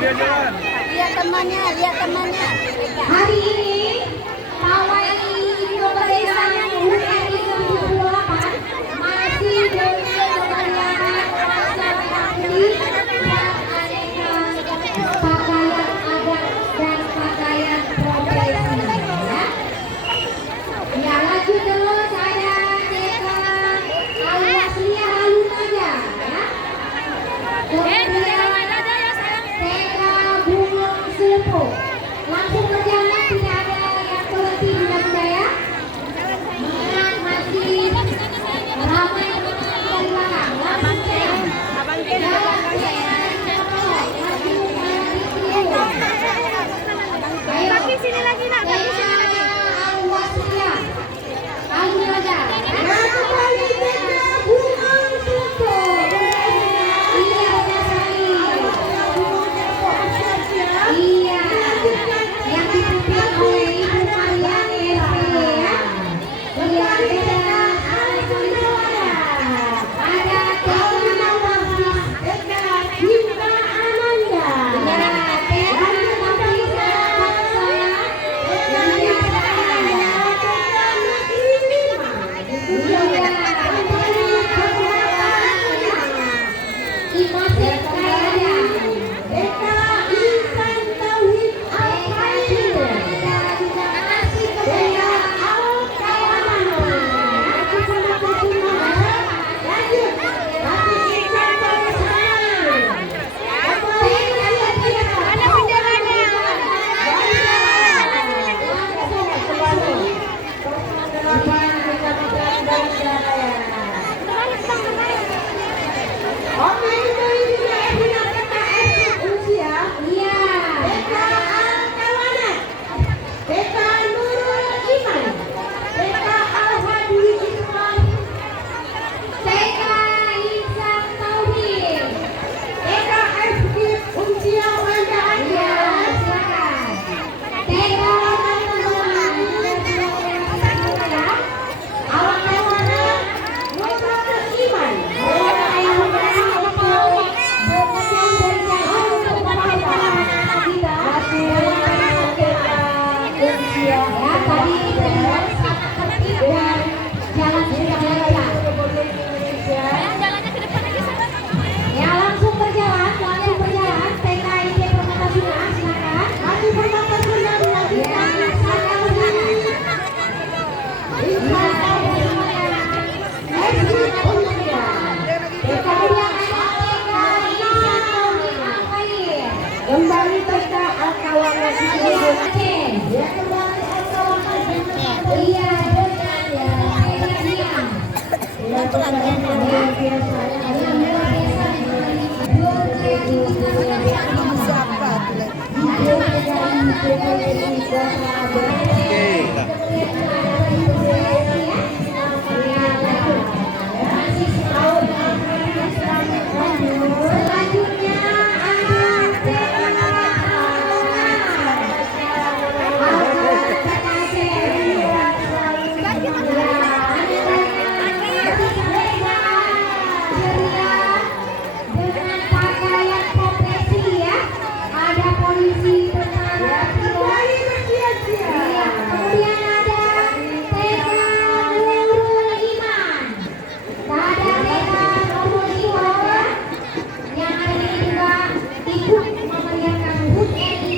Lihat temannya, lihat temannya. Hari ini pawai pemeriksaan UKI 78 masih dengan menggunakan masyarakat putih dan aneka pakaian adat dan pakaian profesi. Ya, lanjut terus ada TK Al-Waslia Halunaja ya. Kemudian TK Bungong Sepo. Langsung berjalan, tidak ada yang berhenti di budaya. Mengingat masih ramai dari belakang. Langsung jalan. Kaki sini lagi nak, kaki sini lagi. Al-Waslia Halunaja. Nah, kembali TK Bungong Sepo. Iya, benar sekali. Iya, yang dipimpin oleh Ibu Mariani RP ya. Kemudian ada Tena Nafis, Dinda Ananda, Tena Nafis kembali TK Al-Kawangan ya, kembali Al-Kawangan iya benar ya, ya luar biasa Siapa tuh?